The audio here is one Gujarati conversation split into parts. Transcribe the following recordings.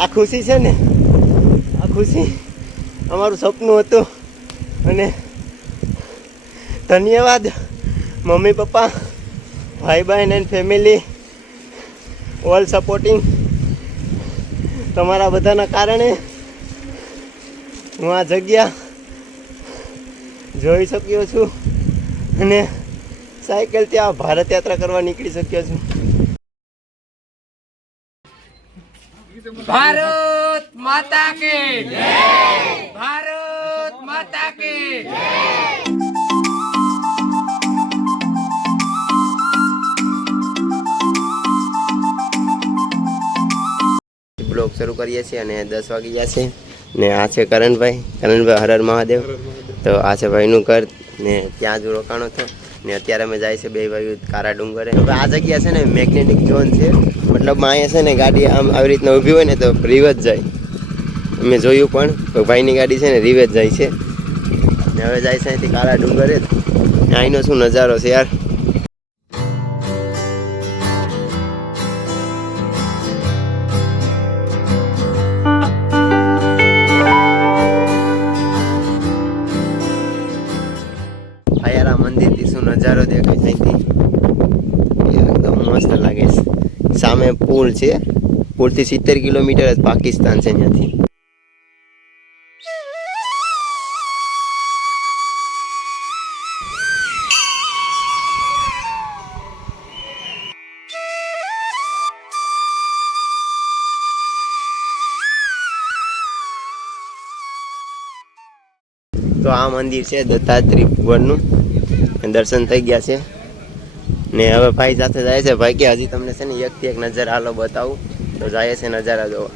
આ ખુશી છે ને, આ ખુશી અમારું સપનું હતું. અને ધન્યવાદ મમ્મી પપ્પા, ભાઈ બહેન એન્ડ ફેમિલી, ઓલ સપોર્ટિંગ. તમારા બધાના કારણે હું આ જગ્યા જોઈ શક્યો છું અને સાયકલથી આ ભારત યાત્રા કરવા નીકળી શક્યો છું. ભારત માતા કી જય! ભારત માતા કી જય! બ્લોગ શરૂ કરીએ છીએ અને 10 વાગી ગયા છે ને આ છે કરણભાઈ. કરણભાઈ હર હર મહાદેવ. તો આ છે ભાઈનું ઘર ને ત્યાં જ રોકાણો હતો ને અત્યારે અમે જાય છે બે ભાઈઓ કારા ડુંગરે. હવે આ જગ્યા છે ને મેગ્નેટિક ઝોન છે, મતલબ અહીંયા છે ને ગાડી આમ આવી રીતના ઊભી હોય ને તો રિવર્સ જાય. મેં જોયું પણ ભાઈની ગાડી છે ને રિવર્સ જાય છે ને હવે જાય છે અહીંથી કારા ડુંગરે. અહીંનો શું નજારો છે યાર. મંદિરથી શું નજારો દેખાય ત્યાંથી, એકદમ મસ્ત લાગે છે. સામે પુલ છે, પુલથી 70 કિલોમીટર જ પાકિસ્તાન છે ત્યાંથી. તો આ મંદિર છે દત્તાત્રેય ભગવાનનું, દર્શન થઈ ગયા છે ને હવે ભાઈ સાથે જાય છે. ભાઈ કે હજી તમને છે ને એકથી એક નજર હાલો બતાવું, તો જાય છે નજારા જોવા.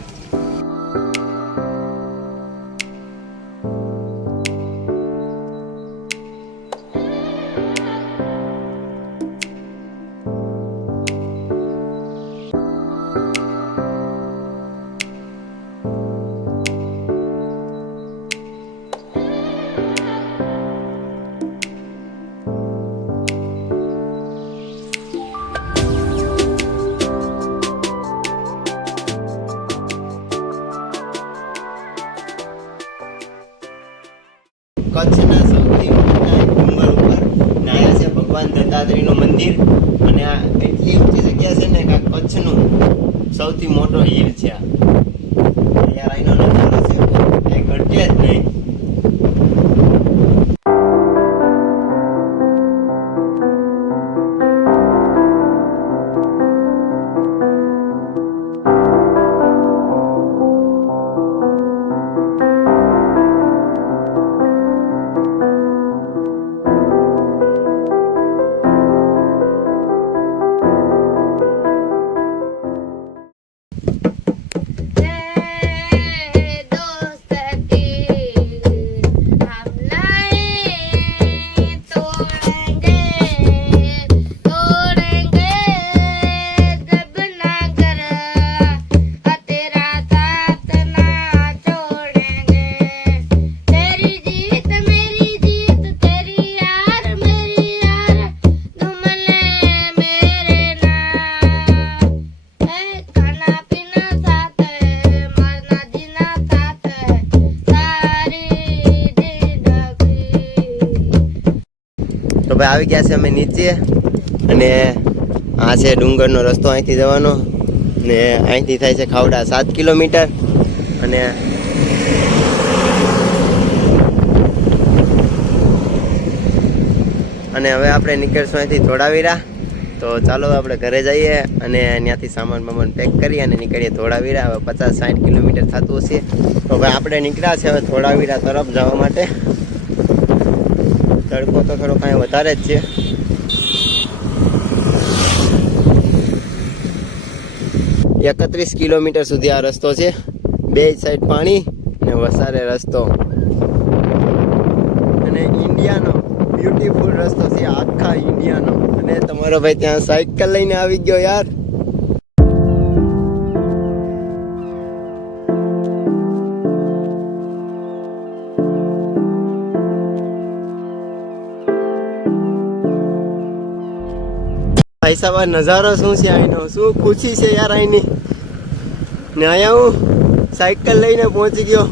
કચ્છના સૌથી મોટા ડુંગર ઉપર નાયા છે ભગવાન દત્તાત્રેયનું મંદિર. અને આ એટલી ઊંચી જગ્યા છે ને કે કચ્છનું સૌથી મોટો હિલ છે આ. યાર અહીંનો નજારો છે કંઈ ઘટે જ નહીં. તો ભાઈ આવી ગયા છે અમે નીચે અને આ છે ડુંગરનો રસ્તો અહીંથી જવાનો ને અહીંથી થાય છે ખાવડા 7 કિલોમીટર. અને હવે આપણે નીકળશું અહીંથી ધોળાવીરા. તો ચાલો આપણે ઘરે જઈએ અને ત્યાંથી સામાન બામાન પેક કરી અને નીકળીએ ધોળાવીરા. હવે 50-60 કિલોમીટર થતું હશે. તો ભાઈ આપણે નીકળ્યા છે હવે ધોળાવીરા તરફ જવા માટે. તડકો તો થોડો કાંઈ વધારે જ છે. એ 31 કિલોમીટર સુધી આ રસ્તો છે, બે સાઈડ પાણી ને વસારે રસ્તો. અને ઇન્ડિયાનો બ્યુટીફુલ રસ્તો છે આખા ઇન્ડિયાનો. અને તમારો ભાઈ ત્યાં સાયકલ લઈને આવી ગયો યાર. ભાઈ સાહેબ નજારો શું છે અહીંનો, શું ખુશી છે યાર અહીંની. ને અહીંયા હું સાયકલ લઈને પહોંચી ગયો.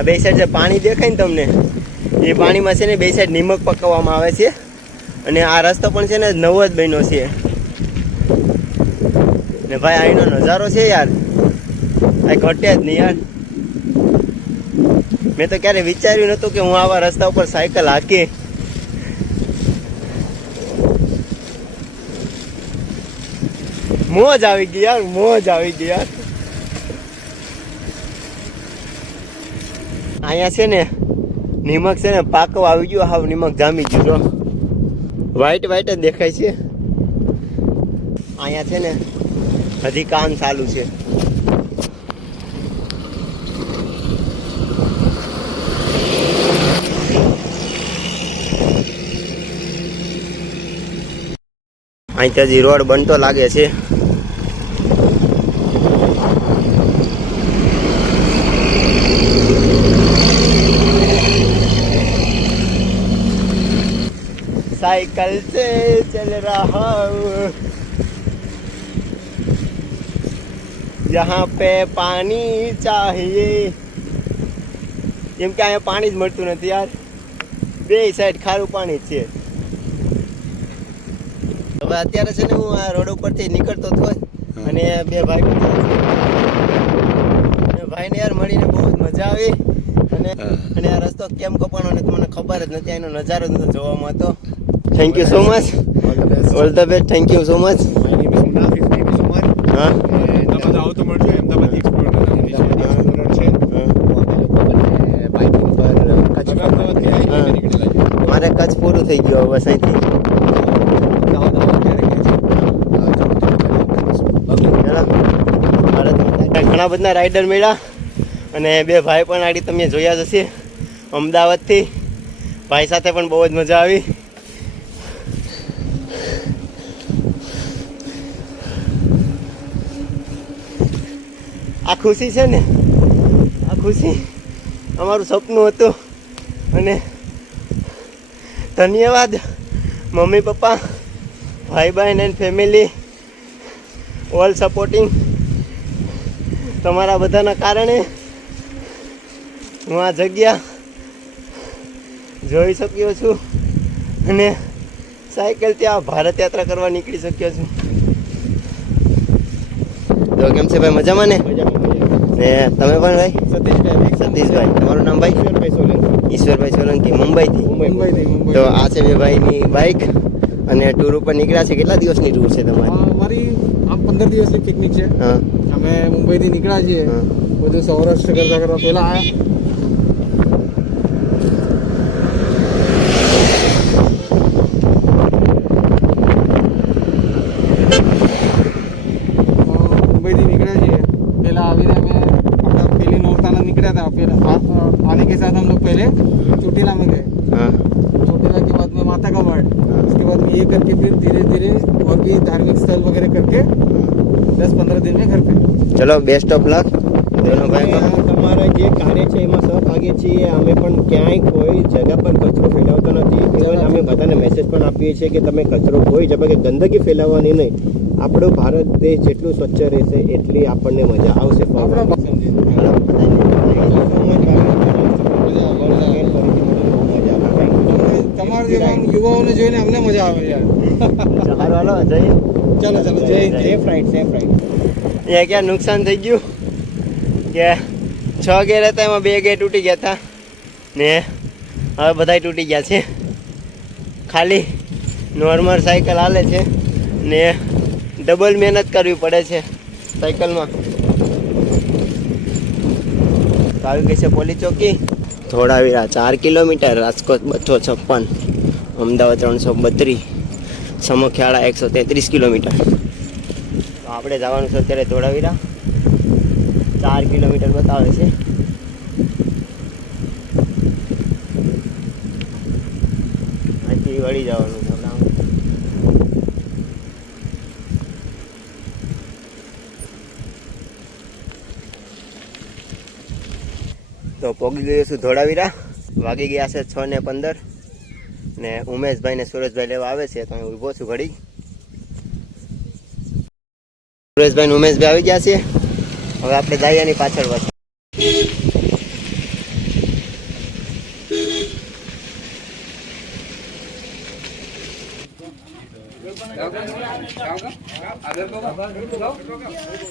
આ બે સાઈડ જે પાણી દેખાય ને તમને, એ પાણીમાં છે ને બે સાઈડ નિમક પકવવામાં આવે છે. અને આ રસ્તો પણ છે ને નવો જ બન્યો છે. ને ભાઈ અહીંનો નજારો છે યાર, આ ઘટે જ નહીં યાર. મેં તો ક્યારે વિચાર્યું નહોતું કે હું આવા રસ્તા ઉપર સાયકલ હાંકી. મોજ આવી ગઈ યાર, મોજ આવી ગઈ યાર. અહીંયા છે ને નિમક છે ને પાકવા આવી ગયું, હાવ નિમક જામી ગયું. જો વ્હાઈટ વ્હાઈટ જ દેખાય છે. અહીંયા છે ને હજી કામ ચાલુ છે. અહીંથી હજી રોડ બનતો લાગે છે. साइकिल से चल रहा हूँ जहाँ पे पानी चाहिए. કેમ કે અહીંયા પાણી જ મળતું નથી યાર, બે સાઈડ ખારું પાણી જ છે. હવે અત્યારે છે ને હું આ રોડ ઉપરથી નીકળતો હતો અને બે ભાઈ ભાઈને યાર મળીને બહુ જ મજા આવી. અને આ રસ્તો કેમ કપાણો ને મને ખબર જ નથી, એનો નજારો જ નતો જોવામાં હતો. Thank you so much, all the best. Thank you so much. હા, અમદાવાદ આવો તો મળજો. અમદાવાદ એક્સપ્લોર છે, બાઇકિંગ પર મારે કચ્છ પૂરું થઈ ગયું બસ અહીંથી. ઘણા બધા રાઇડર મળ્યા અને બે ભાઈ પણ આડી તમે જોયા જ હશે અમદાવાદથી. ભાઈ સાથે પણ બહુ જ મજા આવી. આ ખુશી છે ને, આ ખુશી અમારું સપનું હતું. અને ધન્યવાદ મમ્મી પપ્પા, ભાઈ બહેન એન્ડ ફેમિલી, ઓલ સપોર્ટિંગ. તમારા બધાના કારણે હું આ જગ્યા જોઈ શક્યો છું અને સાયકલ ત્યાં ભારત યાત્રા કરવા નીકળી શક્યો છું. તો કેમ છે ભાઈ, મજામાં ને? ને તમે પણ ભાઈ? સતીશભાઈ. તમારું નામ ભાઈ? ઈશ્વરભાઈ સોલંકી, મુંબઈથી. તો આ છે બે ભાઈની બાઇક અને ટૂર ઉપર નીકળ્યા છે. કેટલા દિવસની ટૂર છે તમારી? અમારી આ 15 દિવસની પિકનિક છે. હા, અમે મુંબઈથી નીકળ્યા છીએ. બધું સૌરાષ્ટ્ર કરતા પહેલા આવ્યા. मुंबईથી નીકળ્યા છીએ. પહેલા આવીને અમે अपना पहले नौरताना निकला था. फिर आने के साथ हम लोग पहले चोटीला में गए. हाँ, चोटीला के बाद में माता का वार्ड, उसके बाद में ये करके फिर धीरे धीरे और भी धार्मिक स्थल वगैरह करके 10-15 दिन में घर पे. ચલો બેસ્ટ ઓફ લક दोनों ભાઈ. તમારા જે કાર્ય છે એમાં સહભાગી છીએ. અમે પણ ક્યાંય કોઈ જગ્યા પર કચરો ફેલાવતો નથી. ઇવન અમે બધાને મેસેજ પણ આપીએ છીએ કે તમે કચરો કોઈ જગ્યાએ ગંદકી ફેલાવવાની નહીં. આપણો ભારત દેશ જેટલું સ્વચ્છ રહેશે એટલી આપણને મજા આવશે. તમારા જેવા યુવાઓને જોઈને અમને મજા આવે યાર. હાલો હાલો જઈએ. ચાલો ચાલો, જય જય. Safe ride, safe ride. અહીંયા ક્યાં નુકસાન થઈ ગયું કે 6 ગેર હતા, એમાં 2 ગેર તૂટી ગયા હતા ને હવે બધાય તૂટી ગયા છે. ખાલી નોર્મલ સાયકલ હાલે છે ને ડબલ મહેનત કરવી પડે છે સાયકલમાં. તો આવી ગઈ છે પોલીસ ચોકી. Dholavira 4 kilometre, Rajkot 256, Ahmedabad 332, સમખિયાળા 133 kilometre. તો આપણે જવાનું છે અત્યારે ધોળાવીરા. 4 કિલોમીટર બતાવે છે. અહીંથી વળી જવાનું છે આપણે. તો પોગી ગયો છું ધોળાવીરા. વાગી ગયા છે 6:15 ને ઉમેશભાઈ ને સુરેશભાઈ લેવા આવે છે તો હું ઊભો છું ઘડી. સુરેશભાઈ ને ઉમેશભાઈ આવી ગયા છે. હવે આપણે જઈએ એની પાછળ પાછળ.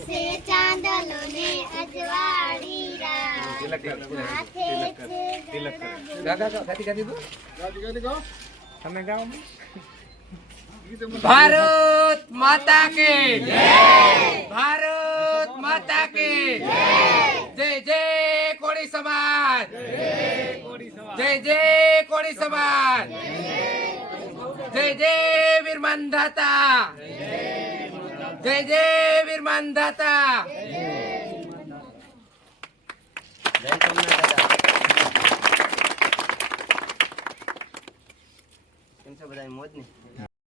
से चांदलो ने अजवाड़ी रात माथे भारत माता के भारत माता के जय जय कोड़ी समाज जय जय कोड़ी समाज जय जय वीर मानधाता जय जय वीर मानधाता.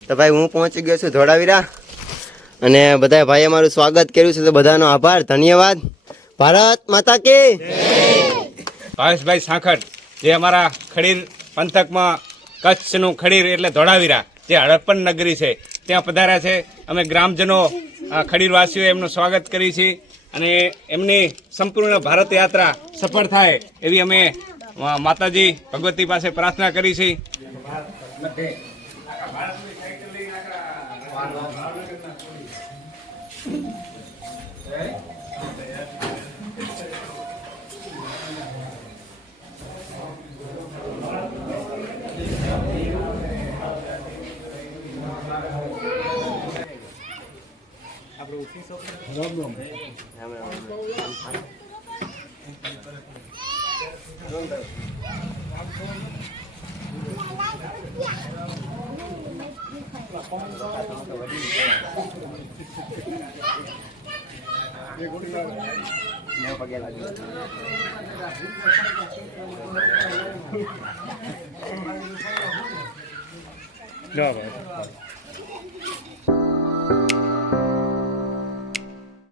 તો ભાઈ હું પહોંચી ગયો છું ધોળાવીરા અને બધા ભાઈએ મારું સ્વાગત કર્યું છે તો બધાનો આભાર, ધન્યવાદ. ભારત માતા કી. ભાવેશભાઈ સાંખર જે અમારા ખડીર પંથકમાં કચ્છનું ખડીર એટલે ધોળાવીરા જે હડપ્પન નગરી છે ત્યાં પધાર્યા છે. અમે ગ્રામજનો ખડીરવાસીઓ એમનું સ્વાગત કરીએ છીએ અને એમની સંપૂર્ણ ભારત યાત્રા સફળ થાય એવી અમે માતાજી ભગવતી પાસે પ્રાર્થના કરી છીએ. જાઓ ભાઈ.